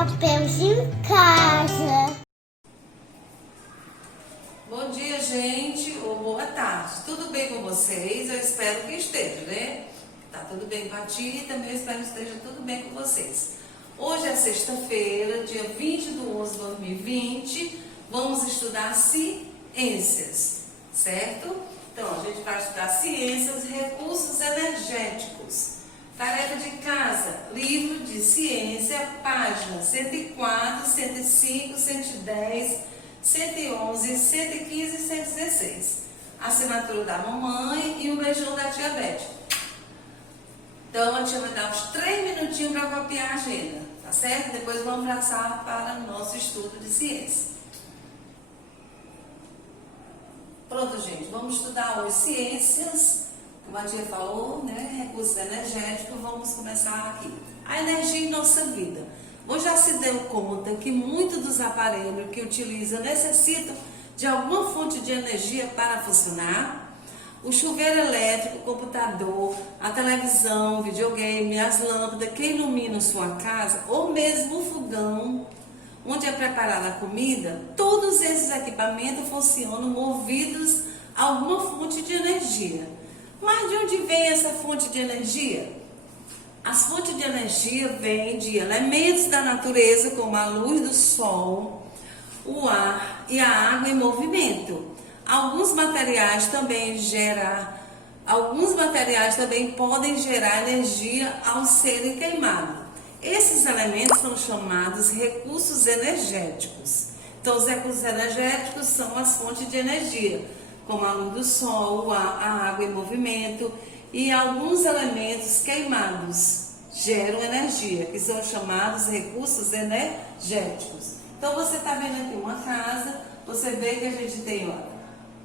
Chapéus em casa. Bom dia, gente, ou boa tarde. Tudo bem com vocês? Eu espero que esteja, né? Tá tudo bem com a tia e também eu espero que esteja tudo bem com vocês. Hoje é sexta-feira, dia 20 de 11 de 2020. Vamos estudar ciências, certo? Então, a gente vai estudar ciências, recursos energéticos. Tarefa de casa, livro de ciência, páginas 104, 105, 110, 111, 115 e 116. Assinatura da mamãe e o beijão da tia Beth. Então, a tia vai dar uns 3 minutinhos para copiar a agenda, tá certo? Depois vamos passar para o nosso estudo de ciência. Pronto, gente, vamos estudar hoje ciências, como a tia falou, né? Recursos energéticos. Vamos começar aqui. A energia em nossa vida. Você já se deu conta que muitos dos aparelhos que utiliza necessitam de alguma fonte de energia para funcionar? O chuveiro elétrico, o computador, a televisão, o videogame, as lâmpadas que iluminam sua casa, ou mesmo o fogão onde é preparada a comida, todos esses equipamentos funcionam movidos a alguma fonte de energia. Mas de onde vem essa fonte de energia? As fontes de energia vêm de elementos da natureza, como a luz do sol, o ar e a água em movimento. Alguns materiais também podem gerar energia ao serem queimados. Esses elementos são chamados recursos energéticos. Então, os recursos energéticos são as fontes de energia, como a luz do sol, a água em movimento, e alguns elementos queimados geram energia, que são chamados recursos energéticos. Então, você está vendo aqui uma casa, você vê que a gente tem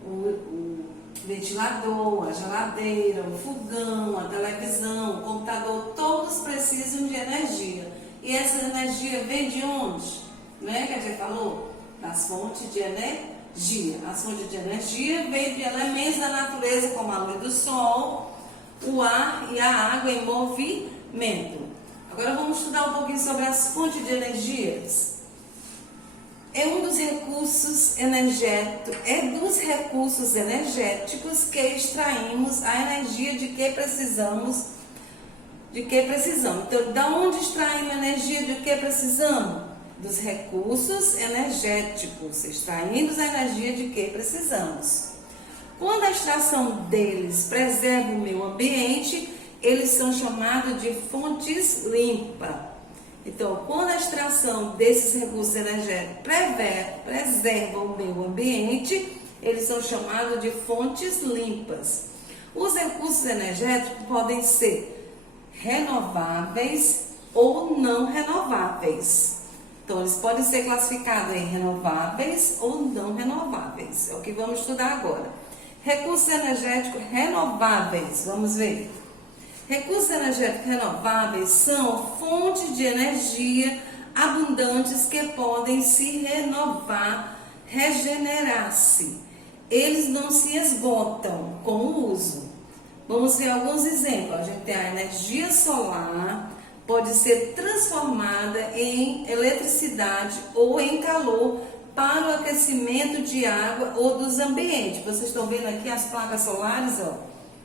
o ventilador, a geladeira, o fogão, a televisão, o computador, todos precisam de energia. E essa energia vem de onde? Né, que a gente falou? Das fontes de energia. As fontes de energia vêm de elementos da natureza, como a luz do sol, o ar e a água em movimento. Agora vamos estudar um pouquinho sobre as fontes de energias. É dos recursos energéticos que extraímos a energia de que precisamos. Então, de onde extraímos a energia de que precisamos? Dos recursos energéticos, extraímos a energia de que precisamos. Quando a extração deles preserva o meio ambiente, eles são chamados de fontes limpas. Então, quando a extração desses recursos energéticos preserva o meio ambiente, eles são chamados de fontes limpas. Os recursos energéticos podem ser renováveis ou não renováveis. Então, eles podem ser classificados em renováveis ou não renováveis. É o que vamos estudar agora. Recursos energéticos renováveis, vamos ver. Recursos energéticos renováveis são fontes de energia abundantes que podem se renovar, regenerar-se. Eles não se esgotam com o uso. Vamos ver alguns exemplos. A gente tem a energia solar, pode ser transformada em eletricidade ou em calor para o aquecimento de água ou dos ambientes. Vocês estão vendo aqui as placas solares, ó.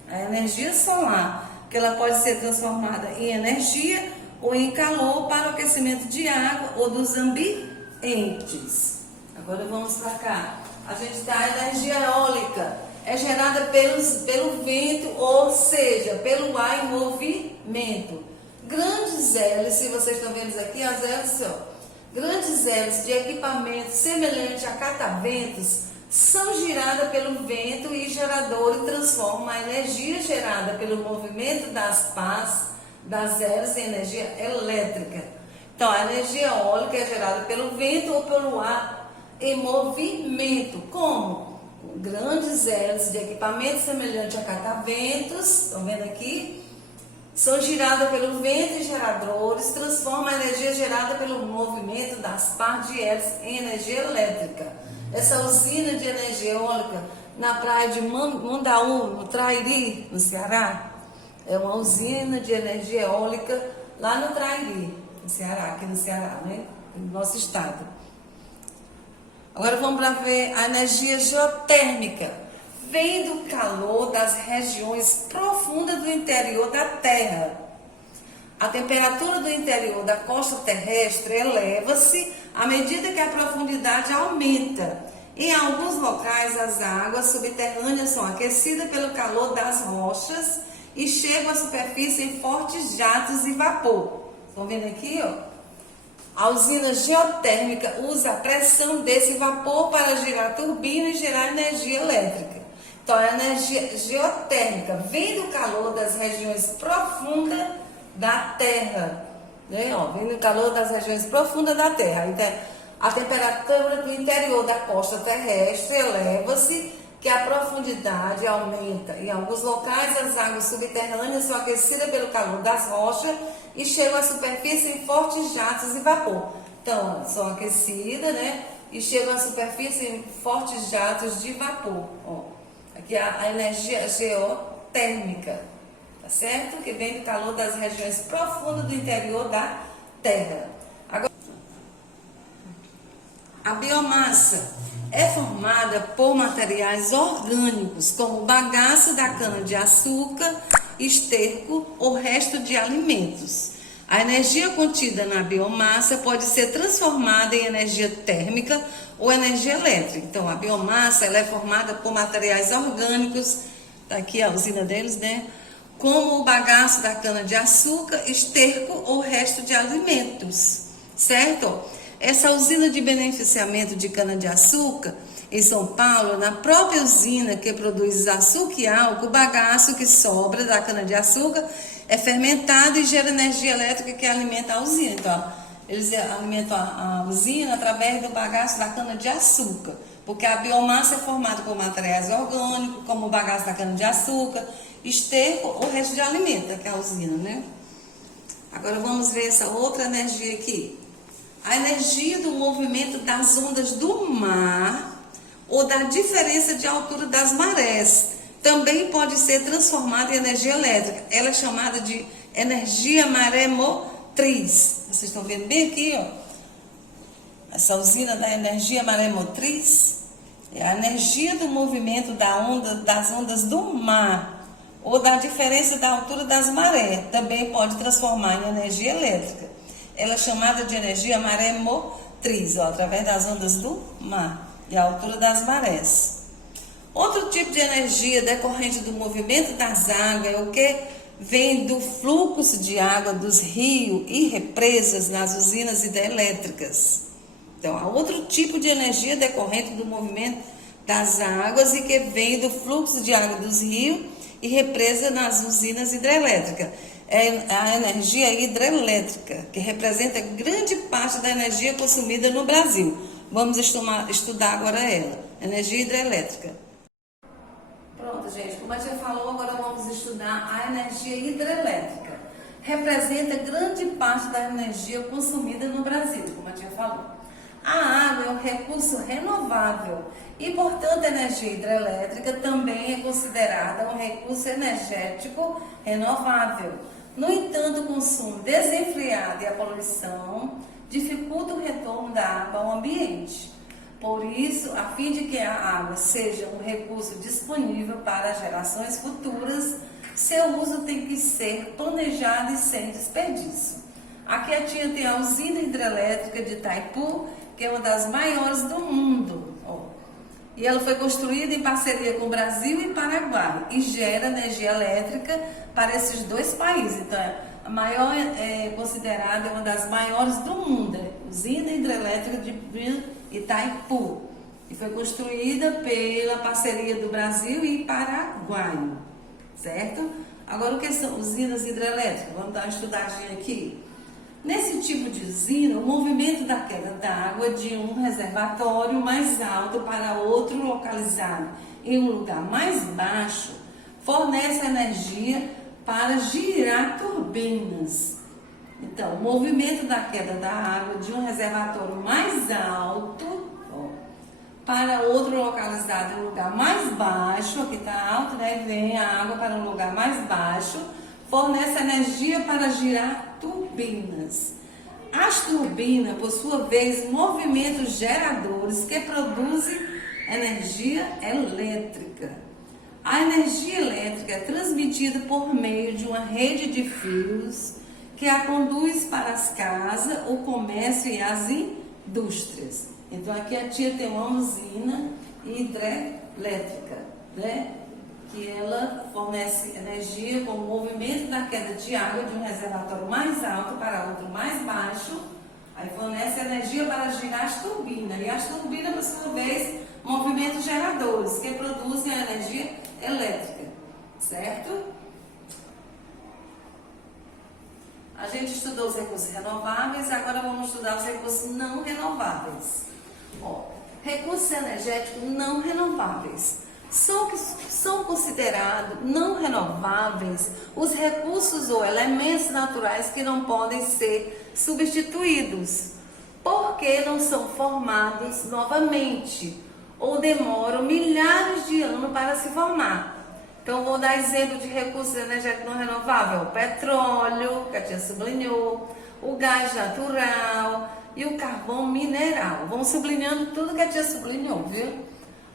A energia solar, que ela pode ser transformada em energia ou em calor para o aquecimento de água ou dos ambientes. Agora vamos para cá. A gente tem a energia eólica, é gerada pelo vento, ou seja, pelo ar em movimento. Grandes hélices, vocês estão vendo aqui, as hélices, ó. Grandes hélices de equipamentos semelhantes a cataventos são giradas pelo vento e geradores transformam a energia gerada pelo movimento das pás das hélices em energia elétrica. Então, a energia eólica é gerada pelo vento ou pelo ar em movimento. Como? Grandes hélices de equipamentos semelhantes a cataventos, estão vendo aqui? São giradas pelo vento e geradores, transformam a energia gerada pelo movimento das pás de hélice em energia elétrica. Essa usina de energia eólica na praia de Mundaú, no Trairi, no Ceará, é uma usina de energia eólica lá no Trairi, no Ceará, aqui no Ceará, né? no nosso estado. Agora vamos para ver a energia geotérmica. Vem do calor das regiões profundas do interior da Terra. A temperatura do interior da costa terrestre eleva-se à medida que a profundidade aumenta. Em alguns locais, as águas subterrâneas são aquecidas pelo calor das rochas e chegam à superfície em fortes jatos e vapor. Estão vendo aqui, ó? A usina geotérmica usa a pressão desse vapor para girar a turbina e gerar energia elétrica. Então, a energia geotérmica vem do calor das regiões profundas da Terra. Né? Ó, vem do calor das regiões profundas da Terra. Então, a temperatura do interior da costa terrestre eleva-se, que a profundidade aumenta. Em alguns locais, as águas subterrâneas são aquecidas pelo calor das rochas e chegam à superfície em fortes jatos e vapor. Então, são aquecidas, né? E chegam à superfície em fortes jatos de vapor. Ó, aqui a energia geotérmica, tá certo? Que vem do calor das regiões profundas do interior da Terra. Agora, a biomassa é formada por materiais orgânicos, como o bagaço da cana-de-açúcar, esterco ou resto de alimentos. A energia contida na biomassa pode ser transformada em energia térmica ou energia elétrica. Então, a biomassa ela é formada por materiais orgânicos, tá aqui a usina deles, né? Como o bagaço da cana-de-açúcar, esterco ou resto de alimentos, certo? Essa usina de beneficiamento de cana-de-açúcar, em São Paulo, na própria usina que produz açúcar e álcool, o bagaço que sobra da cana-de-açúcar é fermentado e gera energia elétrica que alimenta a usina. Então, eles alimentam a usina através do bagaço da cana-de-açúcar, porque a biomassa é formada por materiais orgânicos, como o bagaço da cana-de-açúcar, esterco ou resto de alimento, que é a usina, né? Agora vamos ver essa outra energia aqui. A energia do movimento das ondas do mar ou da diferença de altura das marés também pode ser transformada em energia elétrica. Ela é chamada de energia maremotriz. Vocês estão vendo bem aqui, ó? Essa usina da energia maremotriz é a energia do movimento das ondas do mar ou da diferença da altura das marés. Também pode transformar em energia elétrica. Ela é chamada de energia maremotriz, ó, através das ondas do mar e a altura das marés. Outro tipo de energia decorrente do movimento das águas é o que vem do fluxo de água dos rios e represas nas usinas hidrelétricas. Então, há outro tipo de energia decorrente do movimento das águas e que vem do fluxo de água dos rios e represas nas usinas hidrelétricas. É a energia hidrelétrica, que representa grande parte da energia consumida no Brasil. Vamos estudar agora ela, energia hidrelétrica. Pronto, gente, como a tia falou, agora vamos estudar a energia hidrelétrica. Representa grande parte da energia consumida no Brasil, como a tia falou. A água é um recurso renovável e, portanto, a energia hidrelétrica também é considerada um recurso energético renovável. No entanto, o consumo desenfreado e a poluição dificultam o retorno da água ao ambiente. Por isso, a fim de que a água seja um recurso disponível para gerações futuras, seu uso tem que ser planejado e sem desperdício. Aqui a tia tem a usina hidrelétrica de Itaipu, que é uma das maiores do mundo. E ela foi construída em parceria com o Brasil e Paraguai e gera energia elétrica para esses dois países. Então, a maior considerada uma das maiores do mundo, usina hidrelétrica de Itaipu. E foi construída pela parceria do Brasil e Paraguai, certo? Agora, o que são usinas hidrelétricas? Vamos dar uma estudadinha aqui. Nesse tipo de usina, o movimento da queda d'água de um reservatório mais alto para outro localizado em um lugar mais baixo fornece energia para girar turbinas. Então, o movimento da queda da água de um reservatório mais alto para outro localizado em um lugar mais baixo, aqui está alto, né? Vem a água para um lugar mais baixo, fornece energia para girar turbinas. As turbinas, por sua vez, movimentos geradores que produzem energia elétrica. A energia elétrica é transmitida por meio de uma rede de fios que a conduz para as casas, o comércio e as indústrias. Então aqui a tia tem uma usina hidrelétrica, né? Que ela fornece energia com o movimento da queda de água de um reservatório mais alto para outro mais baixo. Aí fornece energia para girar as turbinas. E as turbinas, por sua vez, movimentos geradores que produzem a energia elétrica, certo? A gente estudou os recursos renováveis, agora vamos estudar os recursos não renováveis. Ó, recursos energéticos não renováveis. São considerados não renováveis os recursos ou elementos naturais que não podem ser substituídos, porque não são formados novamente ou demoram milhares de anos para se formar. Então, vou dar exemplo de recursos energéticos não renováveis: o petróleo, que a tia sublinhou, o gás natural e o carvão mineral. Vamos sublinhando tudo que a tia sublinhou, viu?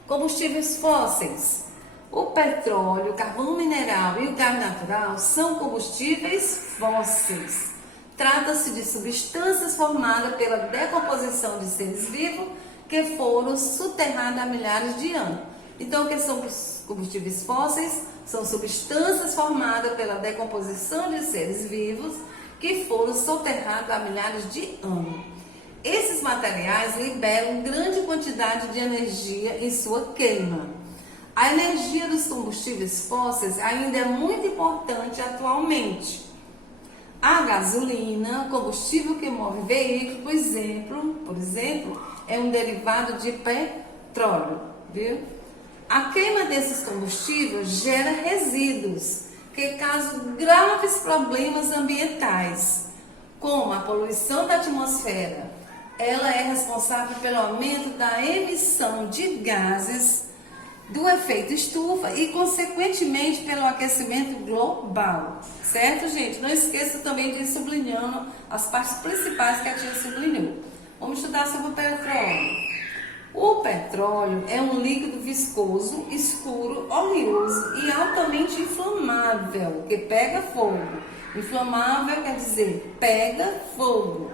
Combustíveis fósseis. O petróleo, o carvão mineral e o gás natural são combustíveis fósseis. Trata-se de substâncias formadas pela decomposição de seres vivos que foram soterrados há milhares de anos. Então, o que são os combustíveis fósseis? São substâncias formadas pela decomposição de seres vivos que foram soterrados há milhares de anos. Esses materiais liberam grande quantidade de energia em sua queima. A energia dos combustíveis fósseis ainda é muito importante atualmente. A gasolina, combustível que move veículos, por exemplo, é um derivado de petróleo, viu? A queima desses combustíveis gera resíduos que causam graves problemas ambientais, como a poluição da atmosfera. Ela é responsável pelo aumento da emissão de gases do efeito estufa e, consequentemente, pelo aquecimento global. Certo, gente? Não esqueça também de ir sublinhando as partes principais que a tia sublinhou. Vamos estudar sobre o petróleo. O petróleo é um líquido viscoso, escuro, oleoso e altamente inflamável, que pega fogo. Inflamável quer dizer pega fogo.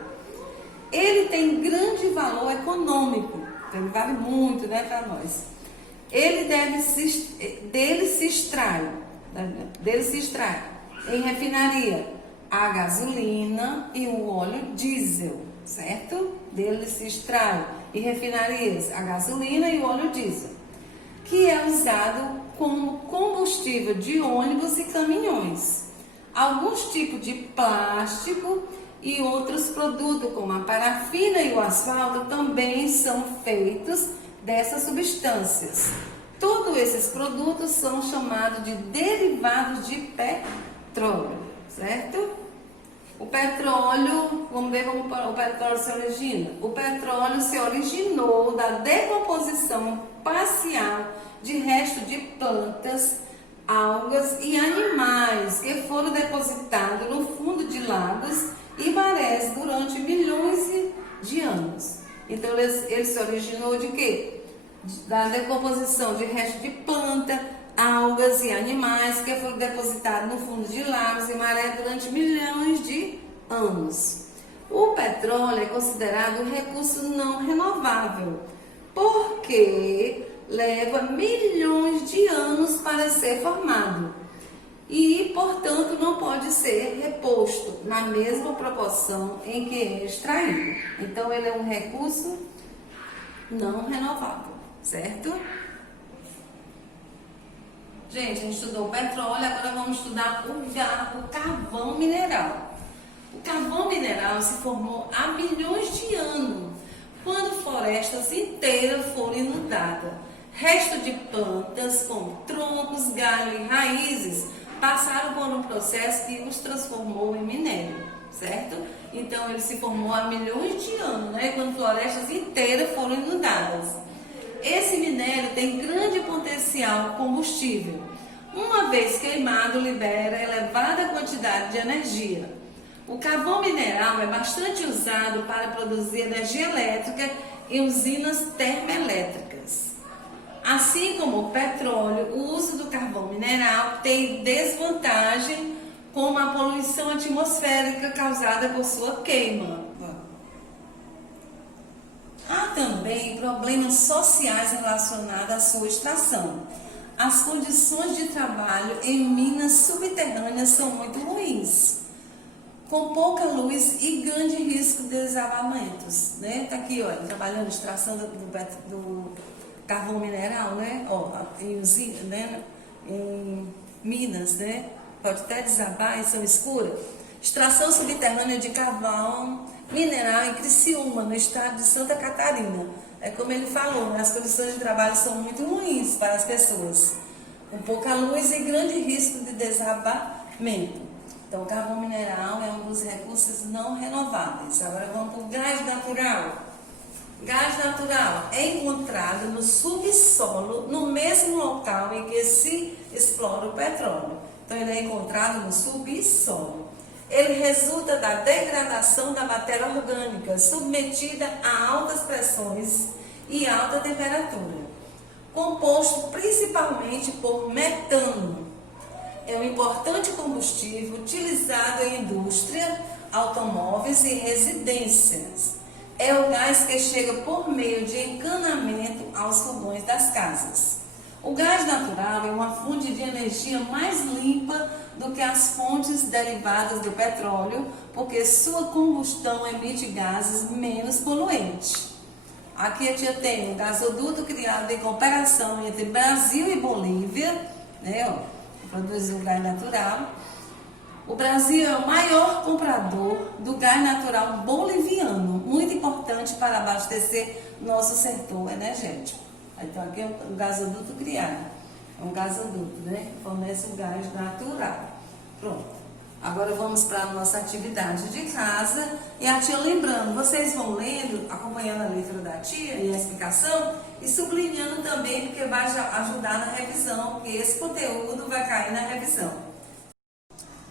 Ele tem grande valor econômico, então ele vale muito, né, para nós. Dele se extrai em refinaria a gasolina e o óleo diesel, certo? Dele se extrai em refinarias a gasolina e o óleo diesel, que é usado como combustível de ônibus e caminhões. Alguns tipos de plástico e outros produtos, como a parafina e o asfalto, também são feitos dessas substâncias. Todos esses produtos são chamados de derivados de petróleo, certo? O petróleo, vamos ver como o petróleo se origina. O petróleo se originou da decomposição parcial de restos de plantas, algas e animais que foram depositados no fundo de lagos e marés durante milhões de anos. Então ele se originou de quê? Da decomposição de restos de planta, algas e animais que foram depositados no fundo de lagos e marés durante milhões de anos. O petróleo é considerado um recurso não renovável, porque leva milhões de anos para ser formado e, portanto, não pode ser reposto na mesma proporção em que é extraído. Então, ele é um recurso não renovável, certo? Gente, a gente estudou o petróleo, agora vamos estudar o carvão mineral. O carvão mineral se formou há milhões de anos, quando florestas inteiras foram inundadas. Restos de plantas, como troncos, galhos e raízes, passaram por um processo que os transformou em minério, certo? Então, ele se formou há milhões de anos, né? Quando florestas inteiras foram inundadas. Esse minério tem grande potencial combustível. Uma vez queimado, libera elevada quantidade de energia. O carvão mineral é bastante usado para produzir energia elétrica em usinas termoelétricas. Assim como o petróleo, o uso do carvão mineral tem desvantagem como a poluição atmosférica causada por sua queima. Há também problemas sociais relacionados à sua extração. As condições de trabalho em minas subterrâneas são muito ruins, com pouca luz e grande risco de desabamentos, né? Tá aqui, olha, trabalhando extração do carvão mineral, né? Ó, em usina, né? Em minas, né? Pode até desabar e são escuras. Extração subterrânea de carvão mineral em Criciúma, no estado de Santa Catarina. É como ele falou, né? As condições de trabalho são muito ruins para as pessoas, com pouca luz e grande risco de desabamento. Então, o carvão mineral é um dos recursos não renováveis. Agora vamos para o gás natural. Gás natural é encontrado no subsolo, no mesmo local em que se explora o petróleo. Então, ele é encontrado no subsolo. Ele resulta da degradação da matéria orgânica, submetida a altas pressões e alta temperatura, composto principalmente por metano. É um importante combustível utilizado em indústria, automóveis e residências. É o gás que chega por meio de encanamento aos fogões das casas. O gás natural é uma fonte de energia mais limpa do que as fontes derivadas do petróleo, porque sua combustão emite gases menos poluentes. Aqui a tia tem um gasoduto criado em cooperação entre Brasil e Bolívia, né, ó, que produz o gás natural. O Brasil é o maior comprador do gás natural boliviano, muito importante para abastecer nosso setor energético. Então aqui é um gasoduto criado, é um gasoduto, né, que fornece o gás natural. Pronto. Agora vamos para a nossa atividade de casa. E a tia lembrando, vocês vão lendo, acompanhando a letra da tia e a explicação e sublinhando também, porque vai ajudar na revisão, porque esse conteúdo vai cair na revisão.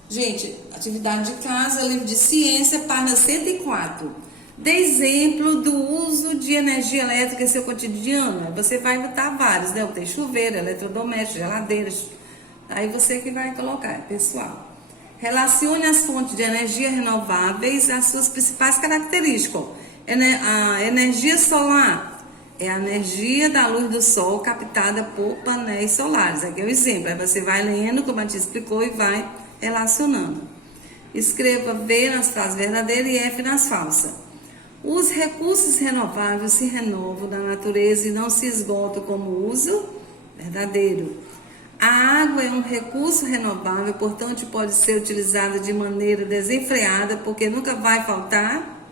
Gente, atividade de casa, livro de ciência, página 104. Dê exemplo do uso de energia elétrica em seu cotidiano. Você vai botar vários, né? Tem chuveiro, eletrodoméstico, geladeiras. Aí você que vai colocar, pessoal. Relacione as fontes de energia renováveis às suas principais características. A energia solar é a energia da luz do sol captada por painéis solares. Aqui é o exemplo. Aí você vai lendo, como a tia explicou, e vai relacionando. Escreva V nas frases verdadeiras e F nas falsas. Os recursos renováveis se renovam da natureza e não se esgotam como uso verdadeiro. A água é um recurso renovável, portanto pode ser utilizada de maneira desenfreada, porque nunca vai faltar.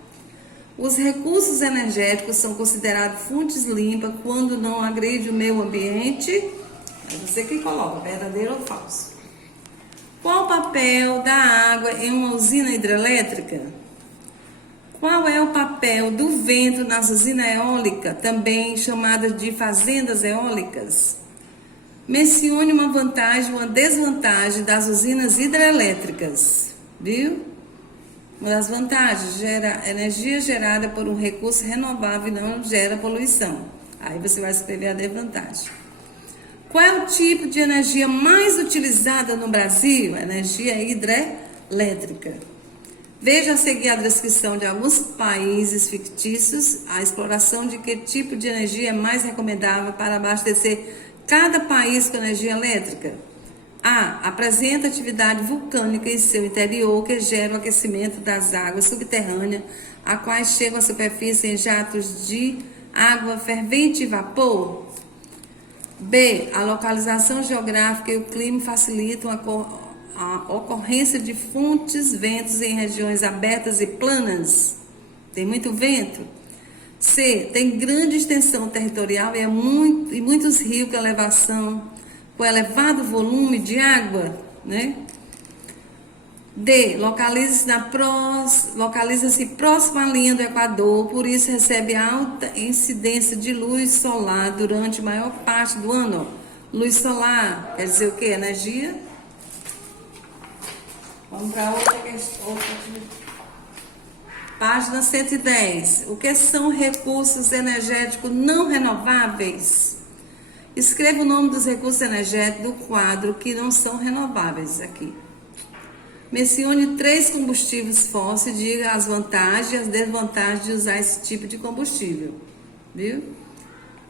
Os recursos energéticos são considerados fontes limpas quando não agride o meio ambiente. É você que coloca, verdadeiro ou falso. Qual o papel da água em uma usina hidrelétrica? Qual é o papel do vento nas usinas eólicas, também chamadas de fazendas eólicas? Mencione uma vantagem e uma desvantagem das usinas hidrelétricas. Viu? Uma das vantagens, gera energia gerada por um recurso renovável e não gera poluição. Aí você vai escrever a desvantagem. Qual é o tipo de energia mais utilizada no Brasil? A energia hidrelétrica. Veja a seguir a descrição de alguns países fictícios, a exploração de que tipo de energia é mais recomendável para abastecer cada país com energia elétrica. A. Apresenta atividade vulcânica em seu interior que gera o aquecimento das águas subterrâneas, a quais chegam à superfície em jatos de água fervente e vapor. B. A localização geográfica e o clima facilitam a ocorrência de fontes, ventos em regiões abertas e planas. Tem muito vento. C. Tem grande extensão territorial e muitos rios com elevação, com elevado volume de água, né? D. Localiza-se próximo à linha do Equador, por isso recebe alta incidência de luz solar durante a maior parte do ano. Luz solar quer dizer o quê? Energia Vamos para outra questão. Página 110. O que são recursos energéticos não renováveis? Escreva o nome dos recursos energéticos do quadro que não são renováveis aqui. Mencione 3 combustíveis fósseis e diga as vantagens e as desvantagens de usar esse tipo de combustível. Viu?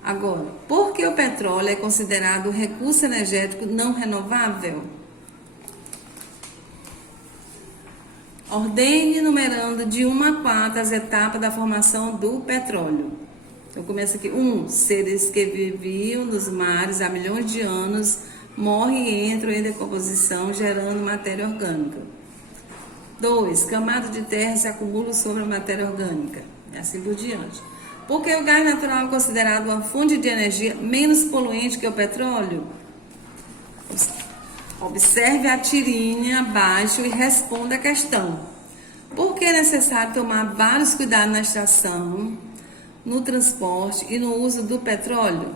Agora, por que o petróleo é considerado um recurso energético não renovável? Ordene numerando de 1 a 4 as etapas da formação do petróleo. Então começa aqui. 1. Seres que viviam nos mares há milhões de anos morrem e entram em decomposição, gerando matéria orgânica. 2. Camadas de terra se acumulam sobre a matéria orgânica. E assim por diante. Porque o gás natural é considerado uma fonte de energia menos poluente que o petróleo? Observe a tirinha abaixo e responda a questão. Por que é necessário tomar vários cuidados na extração, no transporte e no uso do petróleo?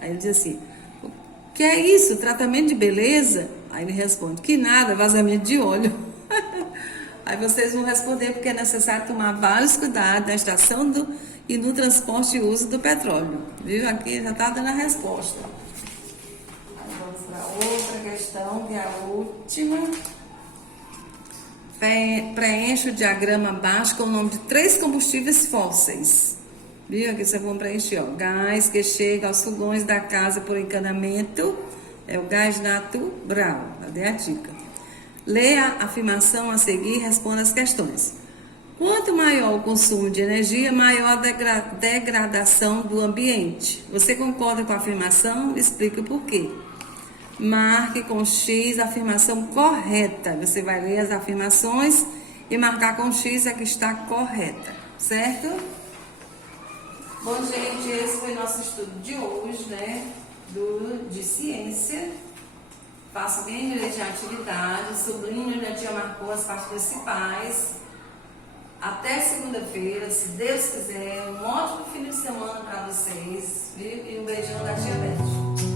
Aí ele diz assim, o que é isso? Tratamento de beleza? Aí ele responde, que nada, vazamento de óleo. Aí vocês vão responder porque é necessário tomar vários cuidados na extração e no transporte e uso do petróleo. Viu? Aqui já está dando a resposta. Vamos para outra questão, que é a última. Preencha o diagrama abaixo com o nome de 3 combustíveis fósseis. Viu? Aqui vocês vão preencher, ó. Gás que chega aos fogões da casa por encanamento é o gás natural. Cadê a dica? Leia a afirmação a seguir e responda as questões. Quanto maior o consumo de energia, maior a degradação do ambiente. Você concorda com a afirmação? Explique o porquê. Marque com X a afirmação correta. Você vai ler as afirmações e marcar com X a que está correta, certo? Bom, gente, esse foi nosso estudo de hoje, né? De ciência. Faço bem direito de atividade, sublinho, já tinha marcou as partes principais. Até segunda-feira, se Deus quiser, um ótimo fim de semana para vocês, viu? E um beijão da Tia Beth.